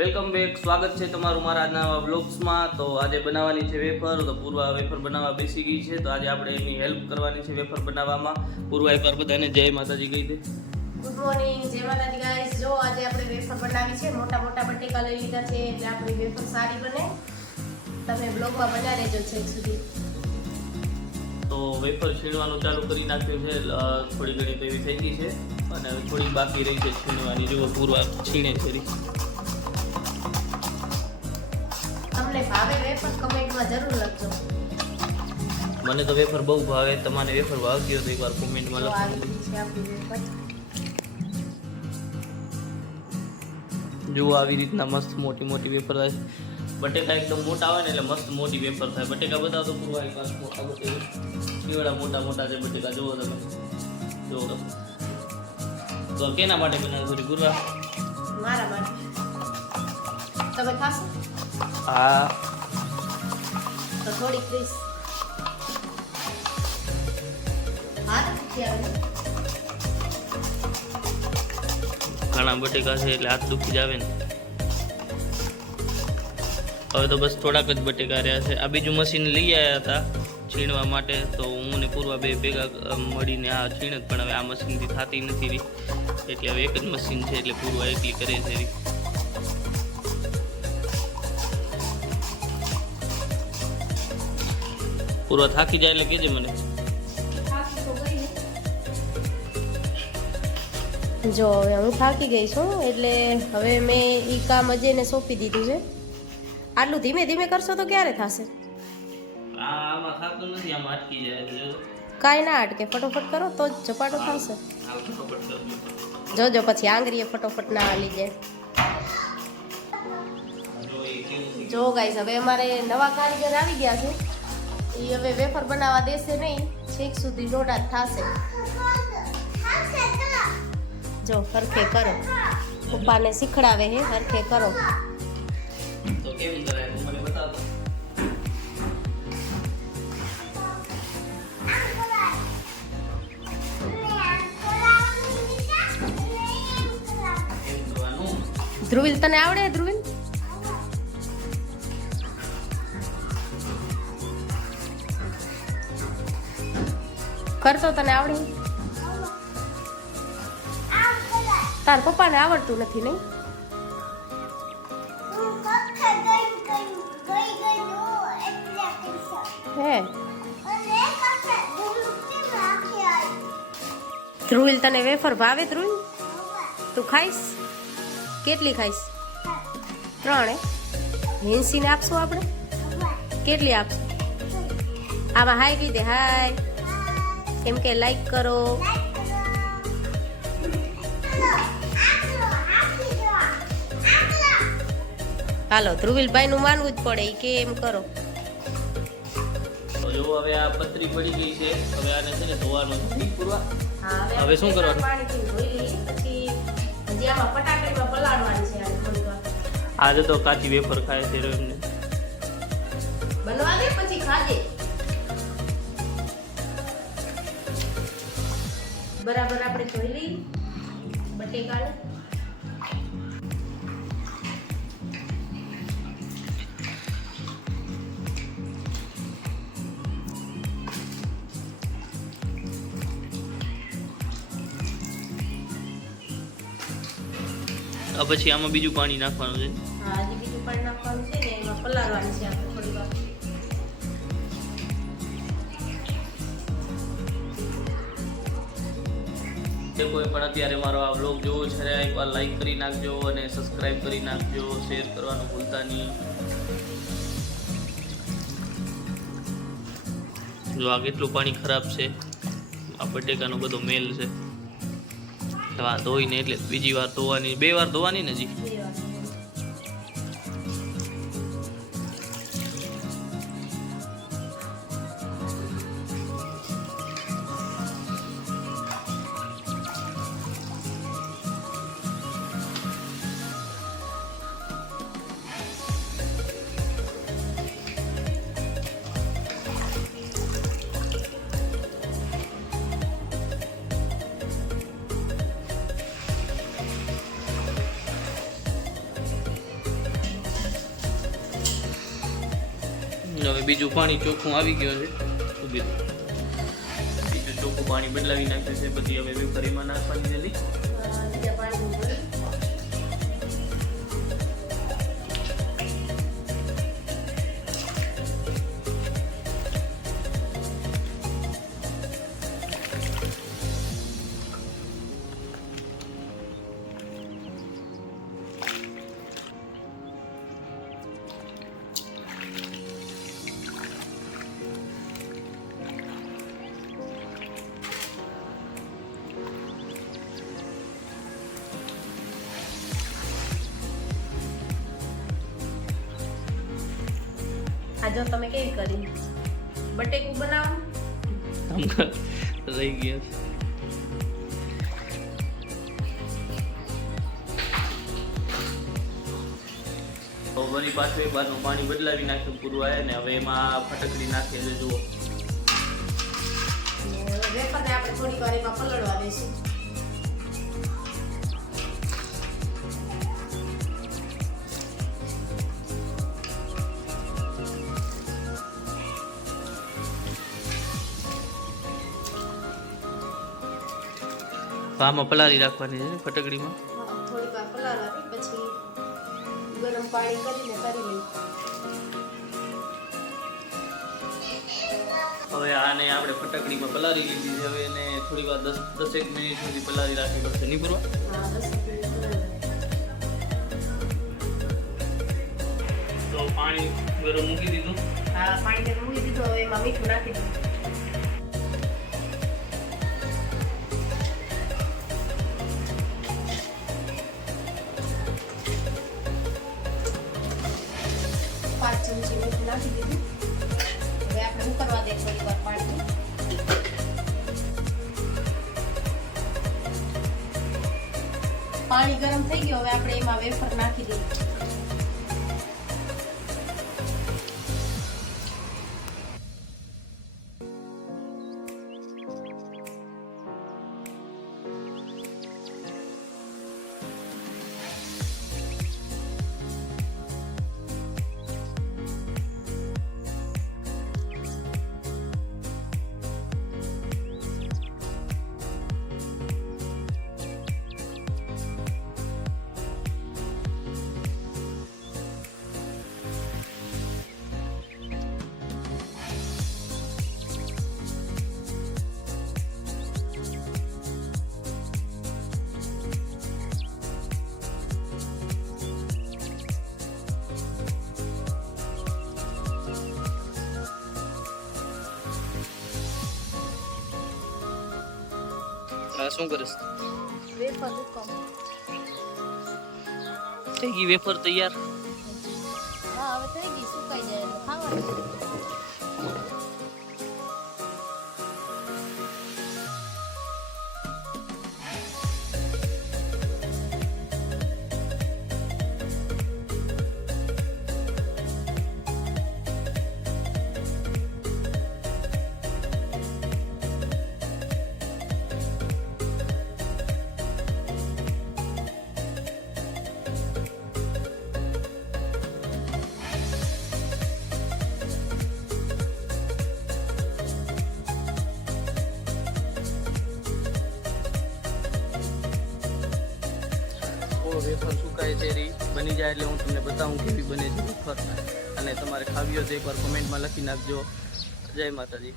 Welcome back. સ્વાગત છે તમારું મારા આજના વ્લોગ્સમાં. તો આજે બનાવવાની છે વેફર. તો પૂર્વા વેફર બનાવવા બેસી ગઈ છે. તો આજે આપણે એની હેલ્પ કરવાની છે વેફર બનાવવામાં. પૂર્વા એકવાર બધાને જય માતાજી કહી દે. ગુડ મોર્નિંગ જય માતાજી ગાઈસ જો આજે આપણે વેફર બનાવી છે. મોટા મોટા બટેકા લઈ લીધા છે એટલે આપણી વેફર સારી બને. તમે બ્લોગમાં બના રહેજો છે સુધી. તો વેફર છીણવાનું ચાલુ કરી નાખ્યું છે. થોડી ઘણી તો એવી થઈ ગઈ છે. અને થોડી બાકી રહી છે છીણવાની. જુઓ પૂર્વા છીણે છે. ભાવે વેફર કમેન્ટમાં જરૂર લખજો. મને તો વેફર બહુ ભાવે તમારે વેફર ભાવતી હોય તો એકવાર કોમેન્ટમાં આવી લખો જુઓ આવી રીતના મસ્ત મોટી મોટી વેફર થાય બટેકા એકદમ મોટા હોય ને એટલે મસ્ત મોટી વેફર થાય. બટેકા બધા તો પૂરવા પાસે મોટા કેવડા મોટા મોટા છે બટેકા જુઓ તમે. જુઓ તમે. તો કેના માટે બનાવ્યું થોડી ગુરવા મારા માટે. તમે ખાશો? હા. તો થોડી ને. ઘણા બટેકા છે એટલે હાથ દુખી જ આવે ને. હવે તો બસ થોડાક જ બટેકા રહ્યા છે. આ બીજું મશીન લઈ આવ્યા હતા છીણવા માટે, તો હું ને પૂર્વા બે ભેગા મળીને આ છીણ પણ હવે આ મશીનથી થતી નથી એટલે હવે એક જ મશીન છે એટલે પૂર્વા એકલી કરે છે પૂર્વા થાકી જાય એટલે કહેજે મને. જો હવે હું થાકી ગઈ છું એટલે હવે મેં એ કામ અજયને સોંપી દીધું છે. આટલું ધીમે ધીમે કરશો તો ક્યારે થશે? કાંઈ ના અટકે ફટોફટ કરો તો જ ઝપાટો થશે. જોજો પછી આંગરીએ ફટોફટ ના હાલી જાય. જો ગાઈસ હવે અમારે નવા કારીગર આવી ગયા છે. એ હવે વેફર બનાવવા દેશે નહીં છેક સુધી લોટા થશે. જો હરખે કરો. પપ્પાને શીખડાવે હે હરખે કરો. ધ્રુવિલ તને આવડે? કરતો તને આવડે? તાર પપ્પાને આવડતું નથી, નહીં? હે. ધ્રુવિલ, તને વેફર ભાવે ધ્રુવિલ? તું ખાઈશ? કેટલી ખાઈશ? ત્રણ. હે હિંસીને આપશું આપણે? કેટલી આપશું? આમાં હાય કીધે હાય એમ કે લાઈક કરો. હાલો ધ્રુવિલભાઈ નું માનવું જ પડે કે એમ કરો. જો હવે આ પતરી પડી ગઈ છે. હવે આને છે ને ધોવાનું છે. હવે શું કરવાનું? આજે તો કાચી વેફર ખાય છે એમને. બનવા દે પછી ખાજે. બરાબર આપણે ધોઈ લઈએ. બટેકાને. પછી આમાં બીજું પાણી નાખવાનું છે. હા બીજું પાણી નાખવાનું છે ને એમાં પલાળવાનું છે આપણે થોડી વાર. જે કોઈ પણ અત્યારે મારો આ બ્લોગ જોવો છે એકવાર લાઈક કરી નાખજો અને સબસ્ક્રાઈબ કરી નાખજો શેર કરવાનું ભૂલતા નહીં. જો આ કેટલું પાણી ખરાબ છે, આ બટેકાનો બધો મેલ છે. ધોઈને એટલે બીજી વાર ધોવાની, બે વાર ધોવાની ને જી હવે બીજું પાણી ચોખ્ખું આવી ગયું છે. ઊભી ચોખ્ખું પાણી બદલાવી નાખ્યું છે. પછી હવે વેફરીમાં નાખવાની નથી આ જો તમે કેવી કરી? બટેકું બનાવવાનું રહી ગયા તો વળી પાછું એક બારનું પાણી બદલાવી નાખ્યું પૂરું આવે ને હવે એમાં ફટકડી નાખીએ છે જુઓ. આપણે થોડી વાર એમાં પલળવા દઈશું આમાં પલાળી રાખવાની છે ફટકડીમાં? હવે આને આપણે ફટકડીમાં પલાળી લીધી છે. હવે એને થોડી વાર દસ, દસેક મિનિટ સુધી પલાળી રાખવી પડશે. નહીં પૂરવા. તો પાણી ગરમ મૂકી દીધું. હા, પાણી ગરમ મૂકી દીધું. હવે એમાં મીઠું નાખી દીધું. પાણી પાણી ગરમ થઈ ગયું હવે આપણે એમાં વેફર નાખી દઈએ. આ શું કરીશ? વેફર થઈ ગઈ વેફર તૈયાર? હા હવે થઈ ગઈ સુકાઈ જાય ખાવાનું. વેફર સુકાય છે રી બની જાય એટલે હું તમને બતાવું કેવી બને છે વેફર. અને તમારે ખાવી હોય તો એકવાર કોમેન્ટમાં લખી નાખજો. જય માતાજી.